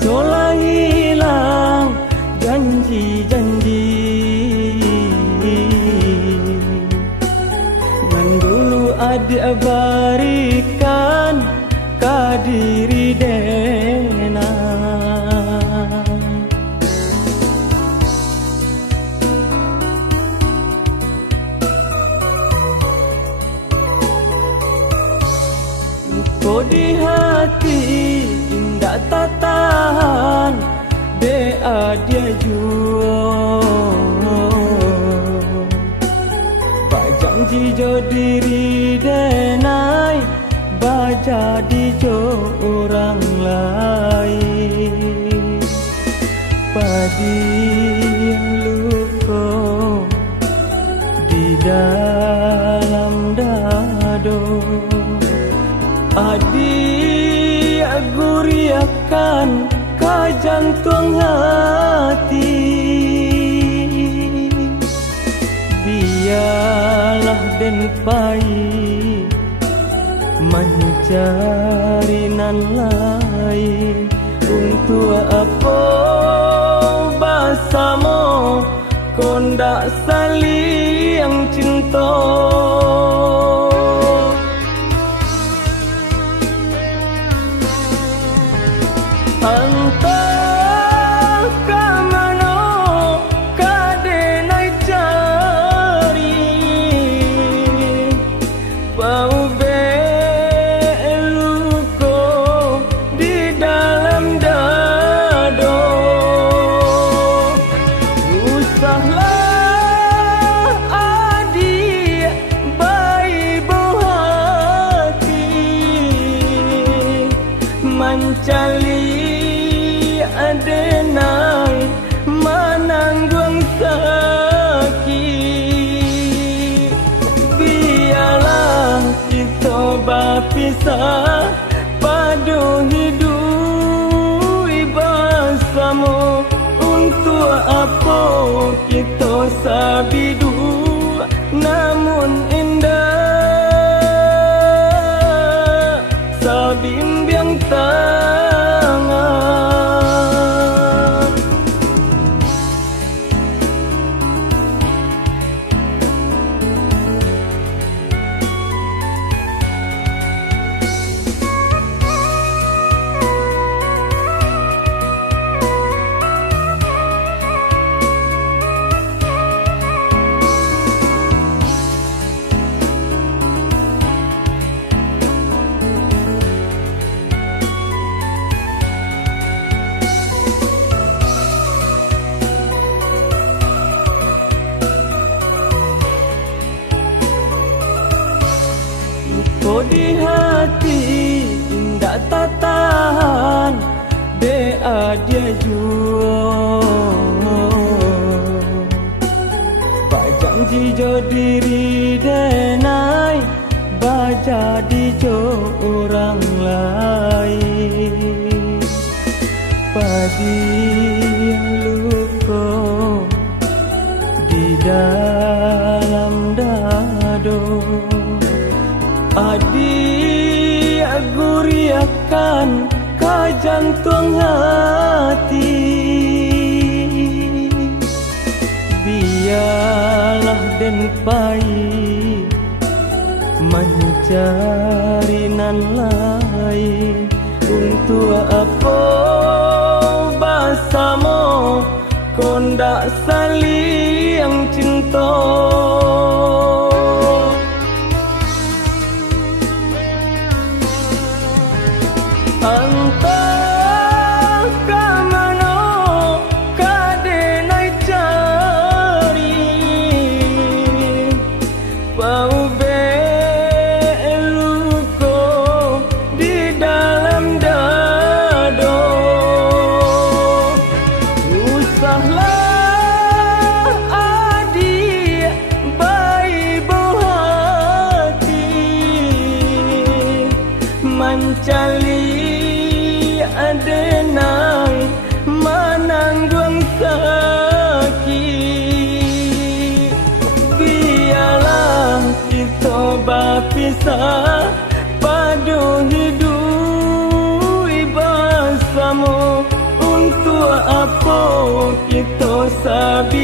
seolah hilang janji-janji. Nan dulu adik berikan ke diri dena. Kau di hati indah tak tahan, dia jua. Bak janji jo diri denai, jadi jo orang lain. Padi luka di dalam dado. Adik guriakan ke jantung hati. Biarlah den pai mencari nan lain. Untuk apa bersama kau ndak saling cinta. Entah ke mana kadenai cari, bau beluko di dalam dado. Usahlah adik baik hati mencari adenai menanggung sakit. Biarlah kita berpisah, padu hidup bersama. Untuk apa kita sabidu namun indah, sabimbiang tangan. Kau di hati indah tak tahan, dia jua. Bak janji jo diri denai, jadi jo orang lain. Padi luka di dalam dado. Adik guriakan ke jantung hati. Biarlah den pai mencari nan lain. Untuk apa bersama kau ndak saling cinta. Entah ke mana kadenai cari, bau beluko di dalam dado. Usahlah adik baik hati mencari adenai menanggung sakit. Biarlah kita berpisah, padu hidup bersama. sabi